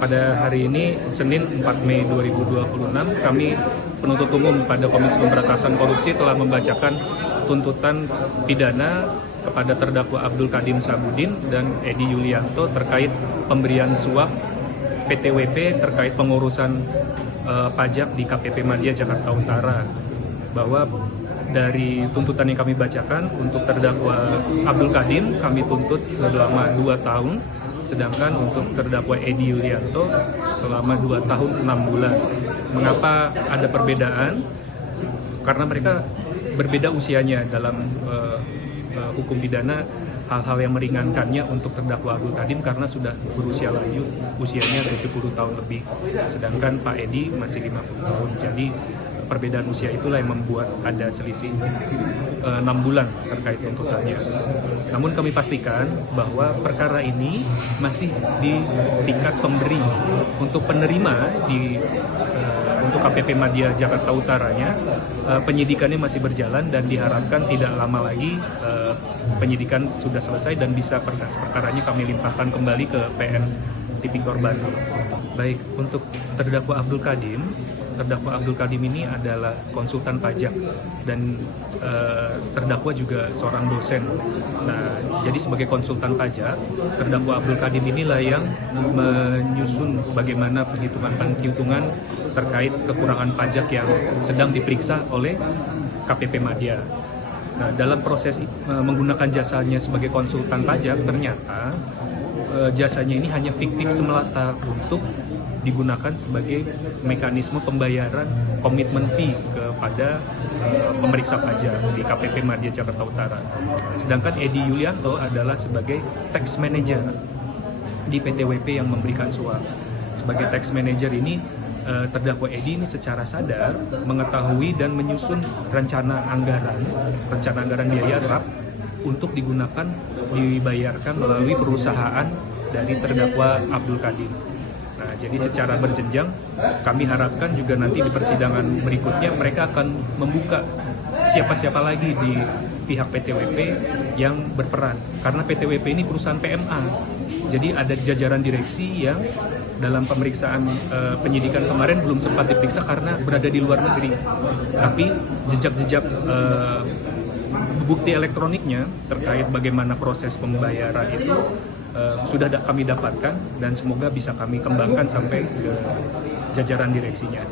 Pada hari ini, Senin 4 Mei 2026, kami penuntut umum pada Komisi Pemberantasan Korupsi telah membacakan tuntutan pidana kepada terdakwa Abdul Qadim Sabudin dan Edi Yulianto terkait pemberian suap PTWP terkait pengurusan pajak di KPP Madya Jakarta Utara. Bahwa dari tuntutan yang kami bacakan, untuk terdakwa Abdul Qadim kami tuntut selama 2 tahun, sedangkan untuk terdakwa Edi Yulianto selama 2 tahun 6 bulan. Mengapa ada perbedaan? Karena mereka berbeda usianya dalam hukum pidana. Hal-hal yang meringankannya untuk terdakwa Abdul Qadim karena sudah berusia lanjut, usianya 70 tahun lebih, sedangkan Pak Edi masih 50 tahun. Jadi perbedaan usia itulah yang membuat ada selisih 6 bulan terkait tuntutannya. Namun kami pastikan bahwa perkara ini masih di tingkat pemberi. Untuk penerima untuk KPP Madya Jakarta Utaranya, penyidikannya masih berjalan dan diharapkan tidak lama lagi penyidikan sudah selesai dan bisa perkaranya kami limpahkan kembali ke PN Tipikor Bandung. Baik, untuk terdakwa Abdul Qadim ini adalah konsultan pajak dan terdakwa juga seorang dosen. Nah, jadi sebagai konsultan pajak, terdakwa Abdul Qadim inilah yang menyusun bagaimana perhitungan terkait kekurangan pajak yang sedang diperiksa oleh KPP Madya. Nah, dalam proses menggunakan jasanya sebagai konsultan pajak, ternyata jasanya ini hanya fiktif semata untuk digunakan sebagai mekanisme pembayaran komitmen fee kepada pemeriksa pajak di KPP Madya Jakarta Utara. Sedangkan Edi Yulianto adalah sebagai tax manager di PTWP yang memberikan suap. Sebagai tax manager ini, terdakwa Edi ini secara sadar mengetahui dan menyusun rencana anggaran biaya RAP untuk dibayarkan melalui perusahaan dari terdakwa Abdul Qadim. Nah, jadi secara berjenjang kami harapkan juga nanti di persidangan berikutnya mereka akan membuka siapa-siapa lagi di pihak PTWP yang berperan, karena PTWP ini perusahaan PMA. Jadi ada jajaran direksi yang dalam pemeriksaan penyidikan kemarin belum sempat diperiksa karena berada di luar negeri. Tapi jejak-jejak bukti elektroniknya terkait bagaimana proses pembayaran itu sudah kami dapatkan dan semoga bisa kami kembangkan sampai ke jajaran direksinya.